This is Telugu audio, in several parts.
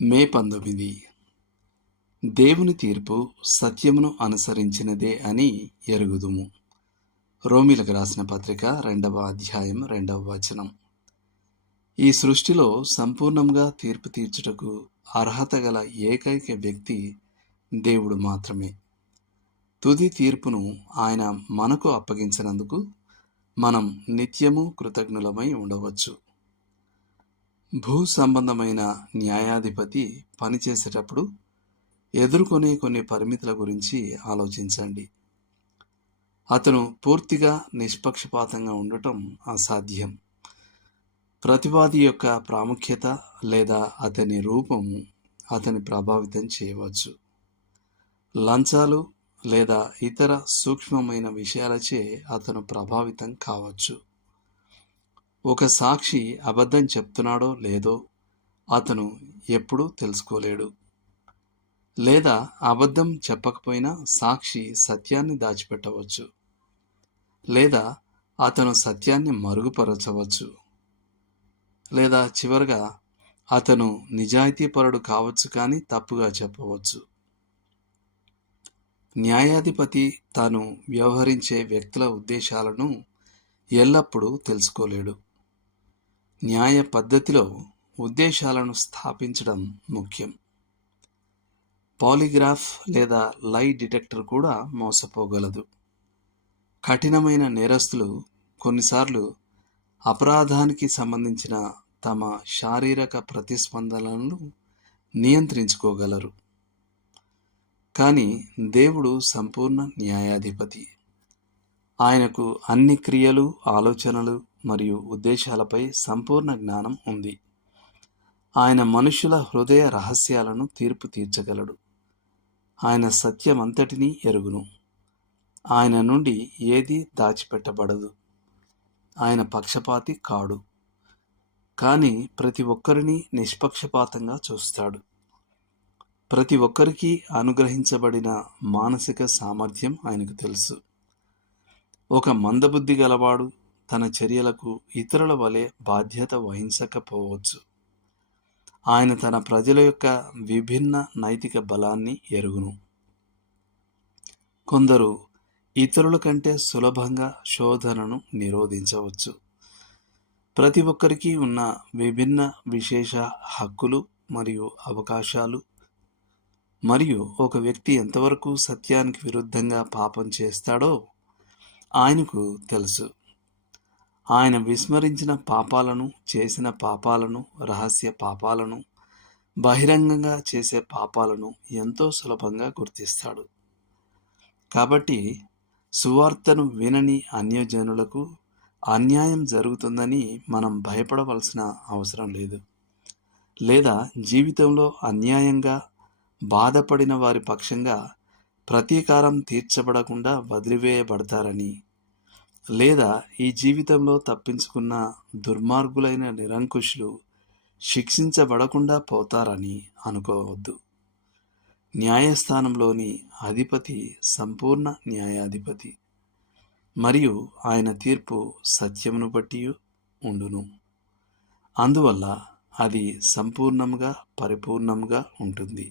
మే 19. దేవుని తీర్పు సత్యమును అనుసరించినదే అని ఎరుగుదుము. రోమీలకు రాసిన పత్రిక 2వ అధ్యాయం 2వ వచనం. ఈ సృష్టిలో సంపూర్ణంగా తీర్పు తీర్చుటకు అర్హత గల ఏకైక వ్యక్తి దేవుడు మాత్రమే. తుది తీర్పును ఆయన మనకు అప్పగించినందుకు మనం నిత్యము కృతజ్ఞులమై ఉండవచ్చు. భూ సంబంధమైన న్యాయాధిపతి పనిచేసేటప్పుడు ఎదుర్కొనే కొన్ని పరిమితుల గురించి ఆలోచించండి. అతను పూర్తిగా నిష్పక్షపాతంగా ఉండటం అసాధ్యం. ప్రతివాది యొక్క ప్రాముఖ్యత లేదా అతని రూపము అతని ప్రభావితం చేయవచ్చు. లంచాలు లేదా ఇతర సూక్ష్మమైన విషయాలచే అతను ప్రభావితం కావచ్చు. ఒక సాక్షి అబద్ధం చెప్తున్నాడో లేదో అతను ఎప్పుడూ తెలుసుకోలేడు. లేదా అబద్ధం చెప్పకపోయినా సాక్షి సత్యాన్ని దాచిపెట్టవచ్చు. లేదా అతను సత్యాన్ని మరుగుపరచవచ్చు. లేదా చివరగా అతను నిజాయితీపరుడు కావచ్చు కానీ తప్పుగా చెప్పవచ్చు. న్యాయాధిపతి తాను వ్యవహరించే వ్యక్తుల ఉద్దేశాలను ఎల్లప్పుడూ తెలుసుకోలేడు. న్యాయ పద్ధతిలో ఉద్దేశాలను స్థాపించడం ముఖ్యం. పాలిగ్రాఫ్ లేదా లై డిటెక్టర్ కూడా మోసపోగలదు. కఠినమైన నేరస్తులు కొన్నిసార్లు అపరాధానికి సంబంధించిన తమ శారీరక ప్రతిస్పందనలను నియంత్రించుకోగలరు. కానీ దేవుడు సంపూర్ణ న్యాయాధిపతి. ఆయనకు అన్ని క్రియలు, ఆలోచనలు మరియు ఉద్దేశాలపై సంపూర్ణ జ్ఞానం ఉంది. ఆయన మనుషుల హృదయ రహస్యాలను తీర్పు తీర్చగలడు. ఆయన సత్యమంతటినీ ఎరుగును. ఆయన నుండి ఏదీ దాచిపెట్టబడదు. ఆయన పక్షపాతి కాడు. కానీ ప్రతి ఒక్కరిని నిష్పక్షపాతంగా చూస్తాడు. ప్రతి ఒక్కరికి అనుగ్రహించబడిన మానసిక సామర్థ్యం ఆయనకు తెలుసు. ఒక మందబుద్ధి గలవాడు తన చర్యలకు ఇతరుల వలె బాధ్యత వహించకపోవచ్చు. ఆయన తన ప్రజల యొక్క విభిన్న నైతిక బలాన్ని ఎరుగును. కొందరు ఇతరుల కంటే సులభంగా శోధనను నిరోధించవచ్చు. ప్రతి ఒక్కరికి ఉన్న విభిన్న విశేష హక్కులు మరియు అవకాశాలు, మరియు ఒక వ్యక్తి ఎంతవరకు సత్యానికి విరుద్ధంగా పాపం చేస్తాడో ఆయనకు తెలుసు. ఆయన విస్మరించిన పాపాలను, చేసిన పాపాలను, రహస్య పాపాలను, బహిరంగంగా చేసే పాపాలను ఎంతో సులభంగా గుర్తిస్తాడు. కాబట్టి సువార్తను వినని అన్యజనులకు అన్యాయం జరుగుతుందని మనం భయపడవలసిన అవసరం లేదు. లేదా జీవితంలో అన్యాయంగా బాధపడిన వారి పక్షంగా ప్రతీకారం తీర్చబడకుండా వదిలివేయబడతారని, లేదా ఈ జీవితంలో తప్పించుకున్న దుర్మార్గులైన నిరంకుశులు శిక్షించబడకుండా పోతారని అనుకోవద్దు. న్యాయస్థానంలోని అధిపతి సంపూర్ణ న్యాయాధిపతి, మరియు ఆయన తీర్పు సత్యమును బట్టి ఉండును. అందువల్ల అది సంపూర్ణంగా, పరిపూర్ణంగా ఉంటుంది.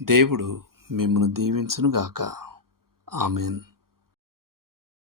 దేవుడు మిమ్మును దీవించునుగాక. ఆమెన్.